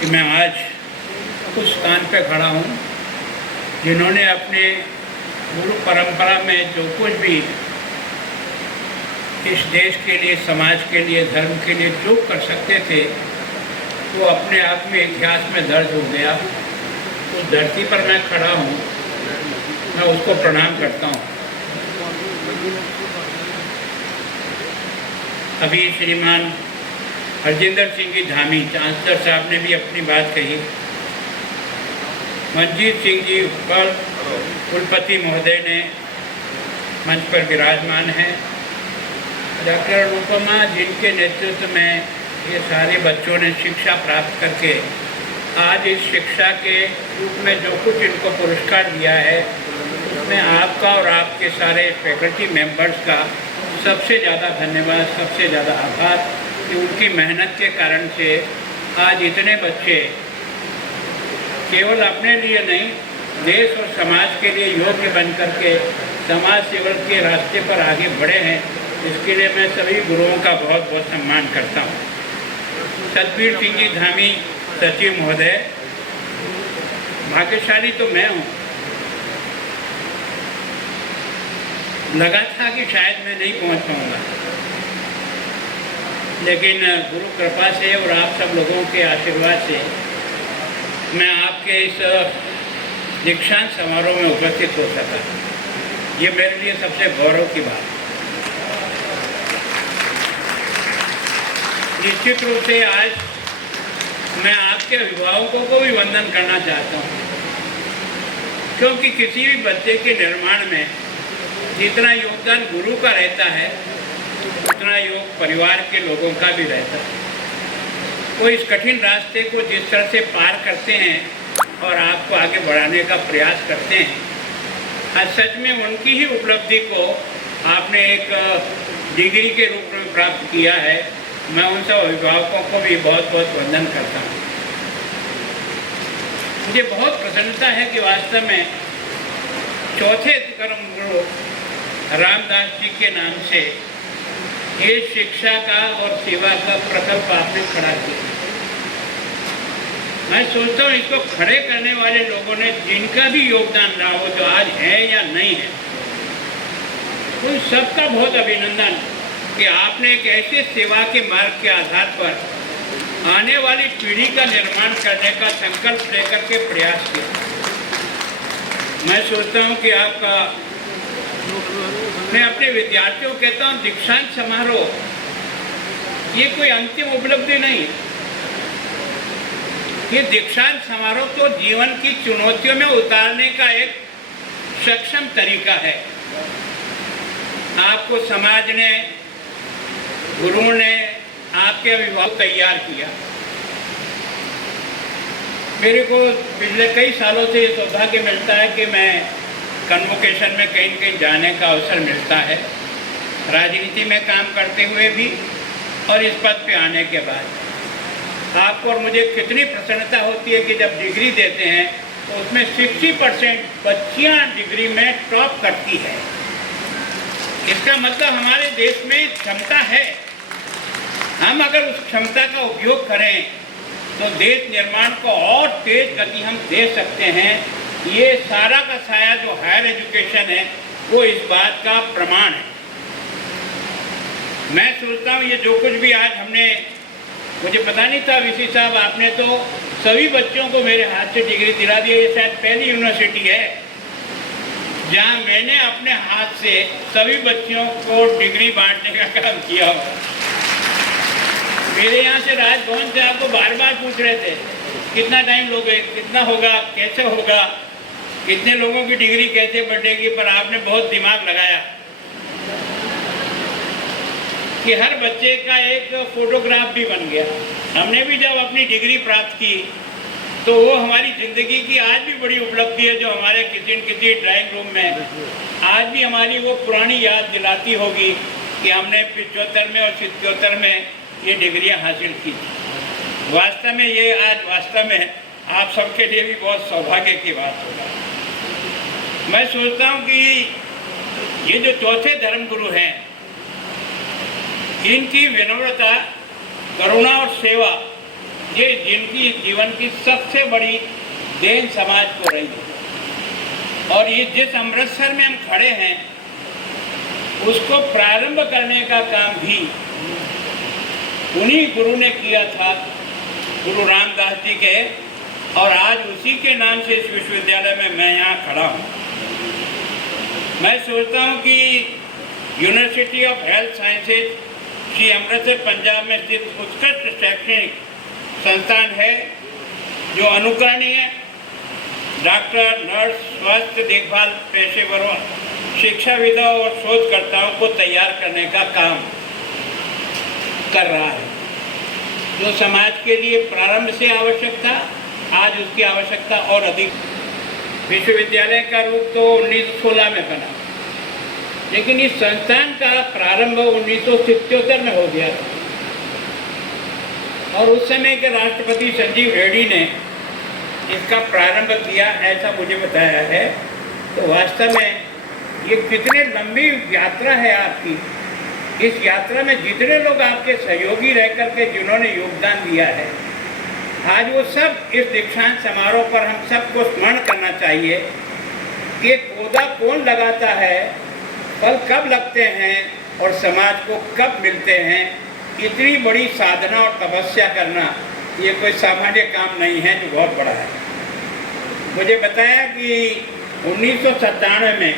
कि मैं आज उस स्थान पे खड़ा हूँ जिन्होंने अपने गुरु परंपरा में जो कुछ भी इस देश के लिए, समाज के लिए, धर्म के लिए जो कर सकते थे वो अपने आप में इतिहास में दर्ज हो गया। उस धरती पर मैं खड़ा हूँ, मैं उसको प्रणाम करता हूँ। अभी श्रीमान हरजिंदर सिंह जी धामी चांसलर साहब ने भी अपनी बात कही। मंजीत सिंह जी उपल कुलपति महोदय ने मंच पर विराजमान हैं। डॉक्टर अनुपमा जिनके नेतृत्व में ये सारे बच्चों ने शिक्षा प्राप्त करके आज इस शिक्षा के रूप में जो कुछ इनको पुरस्कार दिया है उसमें आपका और आपके सारे फैकल्टी मेंबर्स का सबसे ज़्यादा धन्यवाद, सबसे ज़्यादा आभार कि उनकी मेहनत के कारण से आज इतने बच्चे केवल अपने लिए नहीं, देश और समाज के लिए योग्य बन करके समाज सेवा के रास्ते पर आगे बढ़े हैं। इसके लिए मैं सभी गुरुओं का बहुत बहुत सम्मान करता हूँ। सतबीर सिंह जी धामी सचिव महोदय, भाग्यशाली तो मैं हूँ। लगा था कि शायद मैं नहीं पहुँच पाऊँगा, लेकिन गुरु कृपा से और आप सब लोगों के आशीर्वाद से मैं आपके इस दीक्षांत समारोह में उपस्थित हो सका। ये मेरे लिए सबसे गौरव की बात है। निश्चित रूप से आज मैं आपके अभिभावकों को भी वंदन करना चाहता हूँ, क्योंकि किसी भी बच्चे के निर्माण में जितना योगदान गुरु का रहता है उतना योग परिवार के लोगों का भी रहता है। वो इस कठिन रास्ते को जिस तरह से पार करते हैं और आपको आगे बढ़ाने का प्रयास करते हैं, आज सच में उनकी ही उपलब्धि को आपने एक डिग्री के रूप में प्राप्त किया है। मैं उन सब अभिभावकों को भी बहुत बहुत वंदन करता हूँ। मुझे बहुत प्रसन्नता है कि वास्तव में चौथे कर्म गुरु रामदास जी के नाम से ये शिक्षा का और सेवा का प्रकल्प आपने खड़ा किया। मैं सोचता हूँ इसको खड़े करने वाले लोगों ने जिनका भी योगदान रहा हो, जो आज है या नहीं है, उन सबका बहुत अभिनंदन कि आपने एक ऐसे सेवा के मार्ग के आधार पर आने वाली पीढ़ी का निर्माण करने का संकल्प लेकर के प्रयास किया। मैं सोचता हूँ कि आपका, मैं अपने विद्यार्थियों को कहता हूँ, दीक्षांत समारोह ये कोई अंतिम उपलब्धि नहीं। ये दीक्षांत समारोह तो जीवन की चुनौतियों में उतारने का एक सक्षम तरीका है। आपको समाज ने, गुरुओं ने, आपके अभिभावक तैयार किया। मेरे को पिछले कई सालों से ये सौभाग्य मिलता है कि मैं कन्वोकेशन में कहीं कहीं जाने का अवसर मिलता है, राजनीति में काम करते हुए भी और इस पद पे आने के बाद। आपको और मुझे कितनी प्रसन्नता होती है कि जब डिग्री देते हैं तो उसमें 60% बच्चियां डिग्री में टॉप करती है। इसका मतलब हमारे देश में क्षमता है। हम अगर उस क्षमता का उपयोग करें तो देश निर्माण को और तेज गति हम दे सकते हैं। ये सारा का साया जो हायर एजुकेशन है वो इस बात का प्रमाण है। मैं सोचता हूँ ये जो कुछ भी आज हमने, मुझे पता नहीं था वीसी साहब, आपने तो सभी बच्चों को मेरे हाथ से डिग्री दिला दी। ये शायद पहली यूनिवर्सिटी है जहाँ मैंने अपने हाथ से सभी बच्चों को डिग्री बांटने का काम किया होगा। मेरे यहाँ से राजभवन से आपको बार बार पूछ रहे थे कितना टाइम लोगे, कितना होगा, कैसे होगा, कितने लोगों की डिग्री कैसे बढ़ेगी, पर आपने बहुत दिमाग लगाया कि हर बच्चे का एक फोटोग्राफ भी बन गया। हमने भी जब अपनी डिग्री प्राप्त की तो वो हमारी ज़िंदगी की आज भी बड़ी उपलब्धि है, जो हमारे किसी न किसी ड्राइंग रूम में आज भी हमारी वो पुरानी याद दिलाती होगी कि हमने 75 में और 77 में ये डिग्रियां हासिल की थी। वास्तव में ये आज वास्तव में आप सबके लिए भी बहुत सौभाग्य की बात होगा। मैं सोचता हूँ कि ये जो चौथे धर्मगुरु हैं, इनकी विनम्रता, करुणा और सेवा ये जिनकी जीवन की सबसे बड़ी देन समाज को रही है। और ये जिस अमृतसर में हम खड़े हैं उसको प्रारंभ करने का काम भी उन्हीं गुरु ने किया था, गुरु रामदास जी के, और आज उसी के नाम से इस विश्वविद्यालय में मैं यहाँ खड़ा हूँ। मैं सोचता हूँ कि university of health sciences Shri Amritsar Punjab में स्थित उत्कृष्ट शैक्षणिक संस्थान है जो अनुकरणीय डॉक्टर, नर्स, स्वास्थ्य देखभाल पेशेवरों, शिक्षाविदों और शोधकर्ताओं को तैयार करने का काम कर रहा है। जो समाज के लिए प्रारंभ से आवश्यक था, आज उसकी आवश्यकता और अधिक। विश्वविद्यालय का रूप तो 1916 में बना, लेकिन इस संस्थान का प्रारंभ 1977 में हो गया और उस समय के राष्ट्रपति संजीव रेड्डी ने इसका प्रारंभ किया, ऐसा मुझे बताया है। तो वास्तव में ये कितने लंबी यात्रा है आपकी। इस यात्रा में जितने लोग आपके सहयोगी रह करके जिन्होंने योगदान दिया है, आज वो सब इस दीक्षांत समारोह पर हम सबको स्मरण करना चाहिए कि पौधा कौन लगाता है, फल कब लगते हैं और समाज को कब मिलते हैं। इतनी बड़ी साधना और तपस्या करना ये कोई सामान्य काम नहीं है, जो बहुत बड़ा है। मुझे बताया कि 1997 में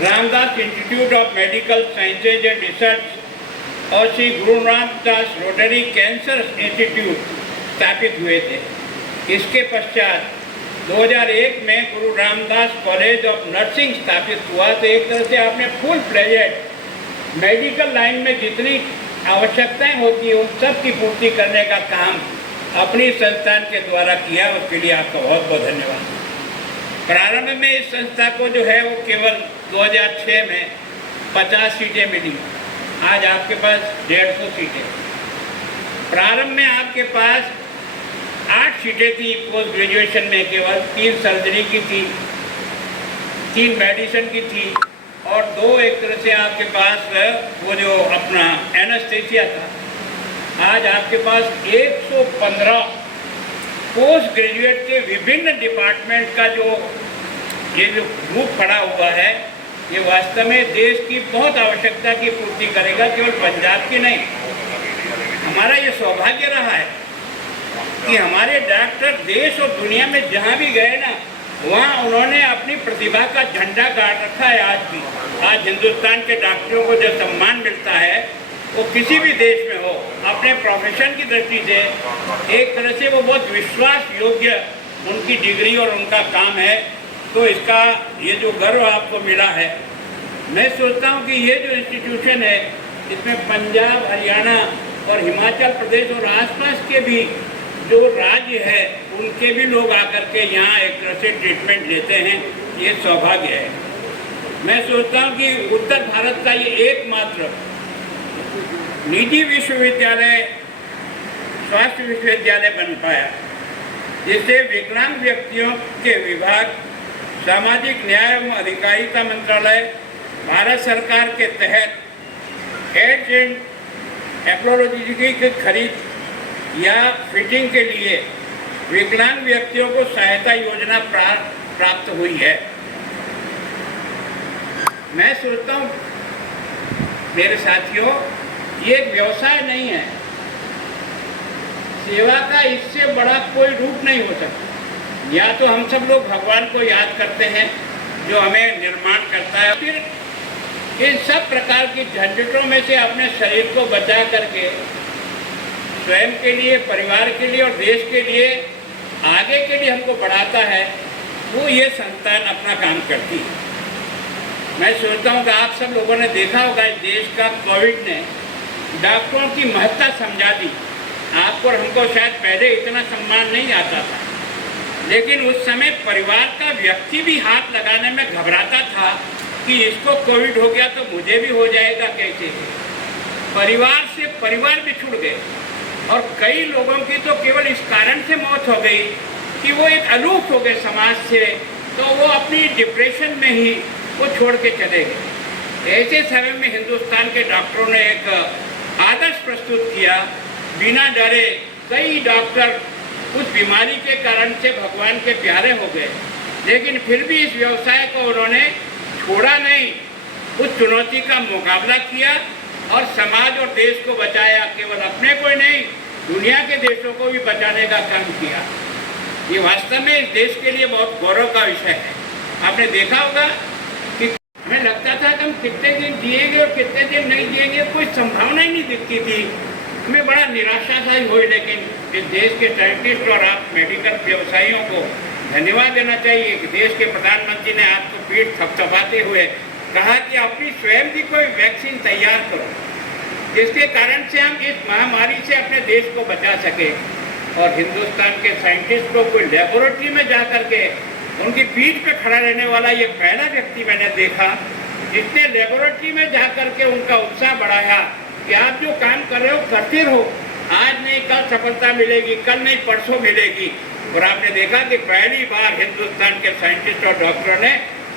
Ramdas institute of medical sciences and research और श्री गुरु रामदास रोटरी कैंसर इंस्टीट्यूट स्थापित हुए थे। इसके पश्चात 2001 में गुरु रामदास कॉलेज ऑफ नर्सिंग स्थापित हुआ। तो एक तरह से आपने फुल फ्लेजेड मेडिकल लाइन में जितनी आवश्यकताएं होती है उन सब की पूर्ति करने का काम अपनी संस्थान के द्वारा किया। उसके लिए आपका बहुत बहुत धन्यवाद। प्रारंभ में इस संस्था को जो है वो केवल 2006 में 50 सीटें मिली, आज आपके पास 150 सीटें। प्रारंभ में आपके पास 8 सीटें थी पोस्ट ग्रेजुएशन में, केवल 3 सर्जरी की थी, 3 मेडिसिन की थी और 2 एक तरह से आपके पास वो जो अपना एनेस्थेसिया था। आज आपके पास 115 पोस्ट ग्रेजुएट के विभिन्न डिपार्टमेंट का जो ये जो ग्रुप खड़ा हुआ है, ये वास्तव में देश की बहुत आवश्यकता की पूर्ति करेगा, केवल पंजाब की नहीं। हमारा ये सौभाग्य रहा है कि हमारे डॉक्टर देश और दुनिया में जहाँ भी गए ना, वहाँ उन्होंने अपनी प्रतिभा का झंडा गाड़ रखा है। आज भी आज हिंदुस्तान के डॉक्टरों को जो सम्मान मिलता है वो किसी भी देश में हो, अपने प्रोफेशन की दृष्टि से एक तरह से वो बहुत विश्वास योग्य उनकी डिग्री और उनका काम है। तो इसका ये जो गर्व आपको मिला है, मैं सोचता हूँ कि ये जो इंस्टीट्यूशन है इसमें पंजाब, हरियाणा और हिमाचल प्रदेश और आसपास के भी जो राज्य है उनके भी लोग आकर के यहाँ एक तरह से ट्रीटमेंट लेते हैं। ये सौभाग्य है। मैं सोचता हूँ कि उत्तर भारत का ये एकमात्र निजी विश्वविद्यालय स्वास्थ्य विश्वविद्यालय बन पाया, जिससे विकलांग व्यक्तियों के विभाग, सामाजिक न्याय एवं अधिकारिता मंत्रालय, भारत सरकार के तहत एड्स एंड एप्रोलॉजी की खरीद या फिटिंग के लिए विकलांग व्यक्तियों को सहायता योजना प्राप्त हुई है। मैं सोचता हूँ मेरे साथियों, ये एक व्यवसाय नहीं है, सेवा का इससे बड़ा कोई रूप नहीं हो सकता। या तो हम सब लोग भगवान को याद करते हैं जो हमें निर्माण करता है, फिर इन सब प्रकार की झंझटों में से अपने शरीर को बचा करके स्वयं के लिए, परिवार के लिए और देश के लिए, आगे के लिए हमको बढ़ाता है, वो ये संस्थान अपना काम करती है। मैं सोचता हूँ कि आप सब लोगों ने देखा होगा इस देश का कोविड ने डॉक्टरों की महत्ता समझा दी। आपको और हमको शायद पहले इतना सम्मान नहीं आता था, लेकिन उस समय परिवार का व्यक्ति भी हाथ लगाने में घबराता था कि इसको कोविड हो गया तो मुझे भी हो जाएगा कैसे। परिवार से परिवार बिछुड़ गए और कई लोगों की तो केवल इस कारण से मौत हो गई कि वो एक अलूप हो गए समाज से, तो वो अपनी डिप्रेशन में ही वो छोड़ के चले गए। ऐसे समय में हिंदुस्तान के डॉक्टरों ने एक आदर्श प्रस्तुत किया, बिना डरे कई डॉक्टर उस बीमारी के कारण से भगवान के प्यारे हो गए, लेकिन फिर भी इस व्यवसाय को उन्होंने छोड़ा नहीं, उस चुनौती का मुकाबला किया और समाज और देश को बचाया। केवल अपने को ही नहीं, दुनिया के देशों को भी बचाने का काम किया। ये वास्तव में इस देश के लिए बहुत गौरव का विषय है। आपने देखा होगा कि हमें लगता था कि हम कितने दिन जिएंगे और कितने दिन नहीं जिएंगे, कोई संभावना ही नहीं दिखती थी। हमें बड़ा निराशा सा ही हुई, लेकिन इस देश के साइंटिस्ट और आप मेडिकल व्यवसायियों को धन्यवाद देना चाहिए कि देश के प्रधानमंत्री ने आपको पीठ थपथपाते हुए कहा कि अपनी स्वयं की कोई वैक्सीन तैयार करो, जिसके कारण से हम इस महामारी से अपने देश को बचा सके। और हिंदुस्तान के साइंटिस्ट को कोई लेबोरेटरी में जा कर के उनकी पीठ पे खड़ा रहने वाला ये पहला व्यक्ति मैंने देखा जिसने लेबोरेटरी में जा कर के उनका उत्साह बढ़ाया कि आप जो काम कर रहे हो करते रहो, आज नहीं कल सफलता मिलेगी, कल नहीं परसों मिलेगी। और आपने देखा कि पहली बार हिंदुस्तान के साइंटिस्ट और डॉक्टरों ने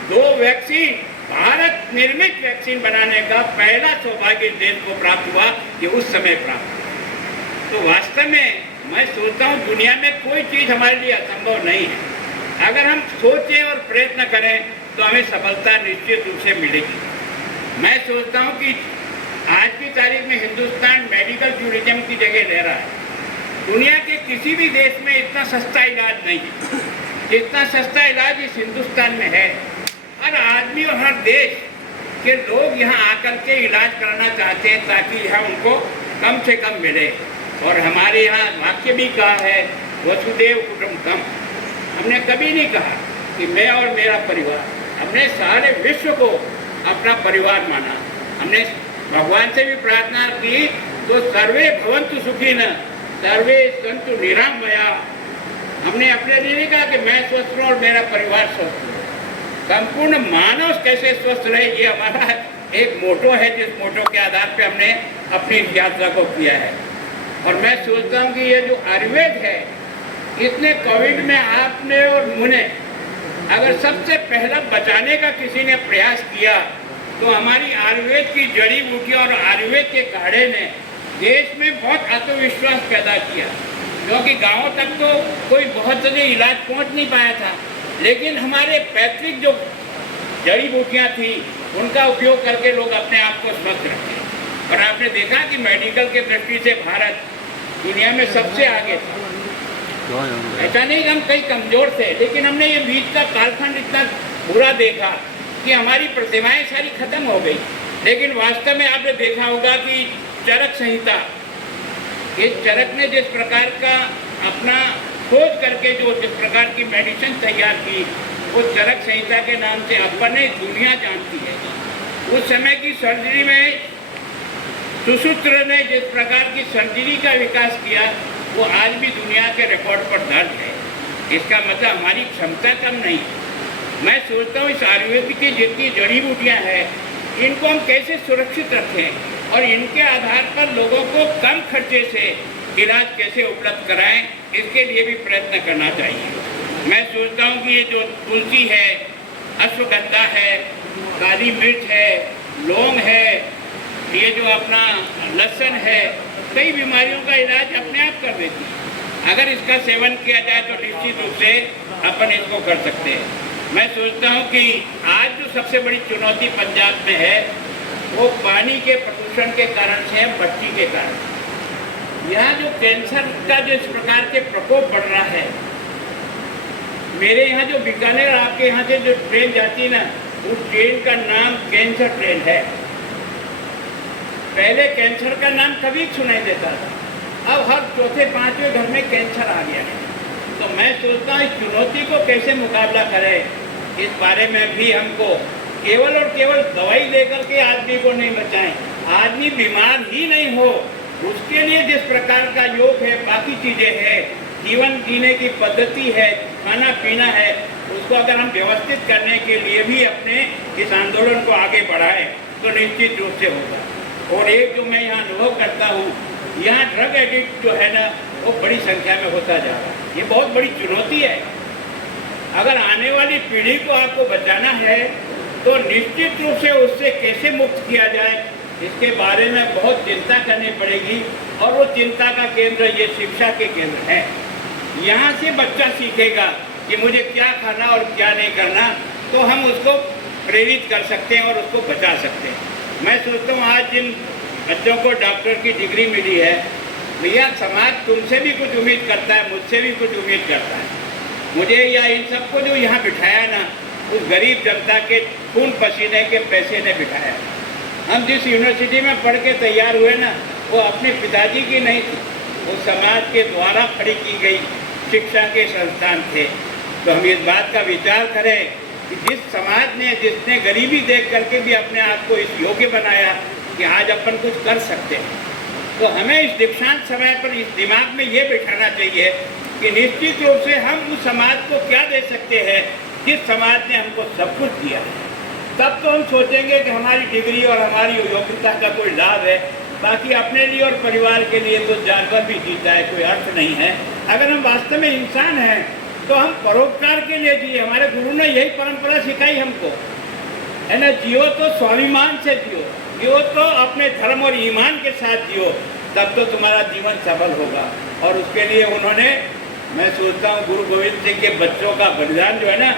2 वैक्सीन, भारत निर्मित वैक्सीन बनाने का पहला सौभाग्य देश को प्राप्त हुआ, ये उस समय प्राप्त हुआ। तो वास्तव में मैं सोचता हूँ दुनिया में कोई चीज़ हमारे लिए असंभव नहीं है। अगर हम सोचें और प्रयत्न करें तो हमें सफलता निश्चित रूप से मिलेगी। मैं सोचता हूँ कि आज की तारीख में हिंदुस्तान मेडिकल टूरिज्म की जगह ले रहा है। दुनिया के किसी भी देश में इतना सस्ता इलाज नहीं है जितना सस्ता इलाज इस हिंदुस्तान में है। हर आदमी और हर देश के लोग यहाँ आकर के इलाज कराना चाहते हैं ताकि यहाँ उनको कम से कम मिले। और हमारे यहाँ वाक्य भी कहा है वसुदेव कुटुंबकम। हमने कभी नहीं कहा कि मैं और मेरा परिवार, हमने सारे विश्व को अपना परिवार माना। हमने भगवान से भी प्रार्थना की तो सर्वे भवन्तु सुखिनः सर्वे सन्तु निरामया। हमने अपने लिए नहीं कहा कि मैं स्वस्थ रहूं और मेरा परिवार स्वस्थ रहे। संपूर्ण मानव कैसे स्वस्थ रहे, ये हमारा एक मोटो है, जिस मोटो के आधार पे हमने अपनी यात्रा को किया है। और मैं सोचता हूँ कि ये जो आयुर्वेद है, इसने कोविड में आपने और मुझे अगर सबसे पहला बचाने का किसी ने प्रयास किया तो हमारी आयुर्वेद की जड़ी बूटियों और आयुर्वेद के काढ़े ने देश में बहुत आत्मविश्वास पैदा किया। क्योंकि गांवों तक तो कोई बहुत जल्दी इलाज पहुंच नहीं पाया था, लेकिन हमारे पैतृक जो जड़ी बूटियाँ थी उनका उपयोग करके लोग अपने आप को स्वस्थ रखे। और आपने देखा कि मेडिकल के दृष्टि से भारत दुनिया में सबसे आगे था। ऐसा नहीं कि हम कहीं कमजोर थे, लेकिन हमने ये बीच का कालखंड इतना बुरा देखा कि हमारी प्रतिभाएं सारी खत्म हो गई। लेकिन वास्तव में आपने देखा होगा कि चरक संहिता, इस चरक ने जिस प्रकार का अपना खोज करके जो जिस प्रकार की मेडिसिन तैयार की, वो चरक संहिता के नाम से अपने दुनिया जानती है। उस समय की सर्जरी में सुसूत्र ने जिस प्रकार की सर्जरी का विकास किया, वो आज भी दुनिया के रिकॉर्ड पर दर्ज है। इसका मतलब हमारी क्षमता कम नहीं। मैं सोचता हूँ इस आयुर्वेद की जितनी जड़ी बूटियाँ हैं, इनको हम कैसे सुरक्षित रखें और इनके आधार पर लोगों को कम खर्चे से इलाज कैसे उपलब्ध कराएं, इसके लिए भी प्रयत्न करना चाहिए। मैं सोचता हूँ कि ये जो तुलसी है, अश्वगंधा है, काली मिर्च है, लौंग है, ये जो अपना लहसुन है, कई बीमारियों का इलाज अपने आप कर देती है। अगर इसका सेवन किया जाए तो निश्चित रूप से अपन इसको कर सकते हैं। मैं सोचता हूँ कि आज जो सबसे बड़ी चुनौती पंजाब में है वो पानी के प्रदूषण के कारण से है, भट्टी के कारण। यहाँ जो कैंसर का जो इस प्रकार के प्रकोप बढ़ रहा है, मेरे यहाँ जो बीकानेर आपके यहाँ से जो ट्रेन जाती है ना, उस ट्रेन का नाम कैंसर ट्रेन है। पहले कैंसर का नाम कभी सुनाई देता था, अब हर चौथे पांचवें घर में कैंसर आ गया है। तो मैं सोचता हूँ इस चुनौती को कैसे मुकाबला करें, इस बारे में भी हमको केवल और केवल दवाई लेकर के आदमी को नहीं बचाएं। आदमी बीमार ही नहीं हो, उसके लिए जिस प्रकार का योग है, बाकी चीज़ें हैं, जीवन जीने की पद्धति है, खाना पीना है, उसको अगर हम व्यवस्थित करने के लिए भी अपने इस आंदोलन को आगे बढ़ाएं तो निश्चित रूप से होगा। और एक जो मैं यहाँ अनुभव करता हूँ, यहाँ ड्रग एडिक्ट जो है ना, वो बड़ी संख्या में होता जा रहा है। ये बहुत बड़ी चुनौती है। अगर आने वाली पीढ़ी को आपको बचाना है तो निश्चित रूप से उससे कैसे मुक्त किया जाए, इसके बारे में बहुत चिंता करनी पड़ेगी और वो चिंता का केंद्र ये शिक्षा के केंद्र है। यहाँ से बच्चा सीखेगा कि मुझे क्या खाना और क्या नहीं करना, तो हम उसको प्रेरित कर सकते हैं और उसको बचा सकते हैं। मैं सोचता हूँ आज जिन बच्चों को डॉक्टर की डिग्री मिली है, भैया समाज तुमसे भी कुछ उम्मीद करता है, मुझसे भी कुछ उम्मीद करता है। मुझे या इन सबको जो यहाँ बिठाया ना, उस गरीब जनता के खून पसीने के पैसे ने बिठाया। हम जिस यूनिवर्सिटी में पढ़ के तैयार हुए ना, वो अपने पिताजी की नहीं थी, वो समाज के द्वारा खड़ी की गई शिक्षा के संस्थान थे। तो हम इस बात का विचार करें कि जिस समाज ने, जिसने गरीबी देख करके भी अपने आप को इस योग्य बनाया कि आज अपन कुछ कर सकते हैं, तो हमें इस दीक्षांत समय पर इस दिमाग में ये बिठाना चाहिए कि निश्चित रूप से हम उस समाज को क्या दे सकते हैं जिस समाज ने हमको सब कुछ दिया है। तब तो हम सोचेंगे कि हमारी डिग्री और हमारी योग्यता का कोई लाभ है, बाकी अपने लिए और परिवार के लिए तो जानवर भी जीता है, कोई अर्थ नहीं है। अगर हम वास्तव में इंसान हैं तो हम परोपकार के लिए जिए। हमारे गुरु ने यही परंपरा सिखाई हमको, है ना। जियो तो स्वाभिमान से जियो, जियो तो अपने धर्म और ईमान के साथ जियो, तब तो तुम्हारा जीवन सफल होगा। और उसके लिए उन्होंने, मैं सोचता हूँ गुरु गोविंद सिंह के बच्चों का बलिदान जो है ना,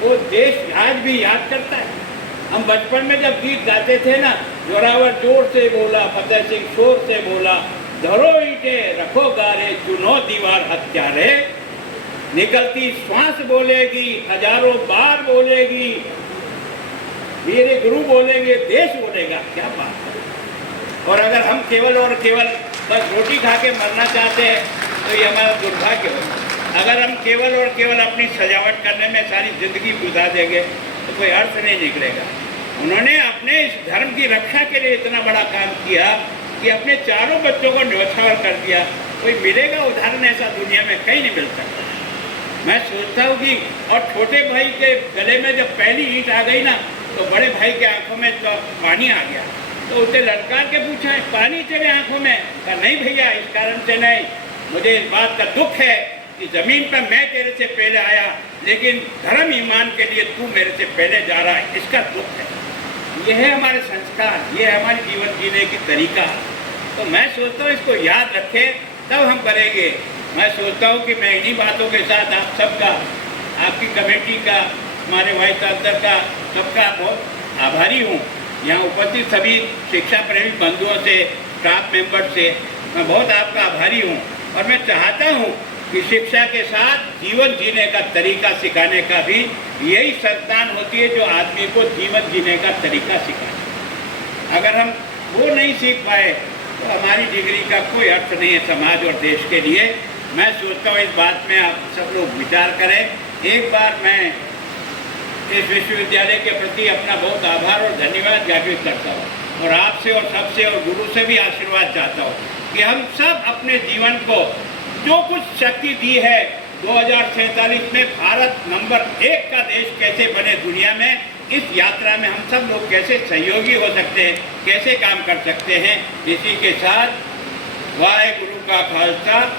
वो देश आज भी याद करता है। हम बचपन में जब गीत गाते थे ना, जोरावर जोर से बोला, फतेह सिंह शोर से बोला, धरो ईंटे रखो गारे, चुनो दीवार हत्यारे, निकलती श्वास बोलेगी, हजारों बार बोलेगी, मेरे गुरु बोलेंगे, देश बोलेगा। क्या बात है। और अगर हम केवल और केवल बस रोटी खा के मरना चाहते हैं तो ये हमारा दुर्भाग्य होगा। अगर हम केवल और केवल अपनी सजावट करने में सारी जिंदगी गुजार देंगे तो कोई अर्थ नहीं निकलेगा। उन्होंने अपने इस धर्म की रक्षा के लिए इतना बड़ा काम किया कि अपने चारों बच्चों को न्यौछावर कर दिया। कोई मिलेगा उदाहरण ऐसा दुनिया में कहीं नहीं मिल सकता। मैं सोचता हूँ कि और छोटे भाई के गले में जब पहली ईंट आ गई ना, तो बड़े भाई के आंखों में तो पानी आ गया। तो उसे लड़कार के पूछा, पानी तेरे आंखों में? कहा नहीं भैया, इस कारण से नहीं, मुझे इस बात का दुख है कि जमीन पर मैं तेरे से पहले आया, लेकिन धर्म ईमान के लिए तू मेरे से पहले जा रहा है, इसका दुख है। यह है हमारे संस्कार, ये है हमारे जीवन जीने की तरीका। तो मैं सोचता हूँ इसको याद रखें, तब हम करेंगे। मैं सोचता हूँ कि मैं इन्हीं बातों के साथ आप सबका, आपकी कमेटी का, हमारे वाइस चांसलर का, सबका बहुत आभारी हूँ। यहाँ उपस्थित सभी शिक्षा प्रेमी बंधुओं से, स्टाफ मेंबर से मैं बहुत आपका आभारी हूँ। और मैं चाहता हूँ कि शिक्षा के साथ जीवन जीने का तरीका सिखाने का भी यही संस्थान होती है जो आदमी को जीवन जीने का तरीका सिखाए। अगर हम वो नहीं सीख पाए तो हमारी डिग्री का कोई अर्थ नहीं है समाज और देश के लिए। मैं सोचता हूँ इस बात में आप सब लोग विचार करें। एक बार मैं इस विश्वविद्यालय के प्रति अपना बहुत आभार और धन्यवाद ज्ञापित करता हूँ और आपसे और सबसे और गुरु से भी आशीर्वाद चाहता हूँ कि हम सब अपने जीवन को जो कुछ शक्ति दी है 2047 में भारत नंबर 1 का देश कैसे बने दुनिया में, इस यात्रा में हम सब लोग कैसे सहयोगी हो सकते हैं, कैसे काम कर सकते हैं। इसी के साथ वाहे गुरु का खालसा।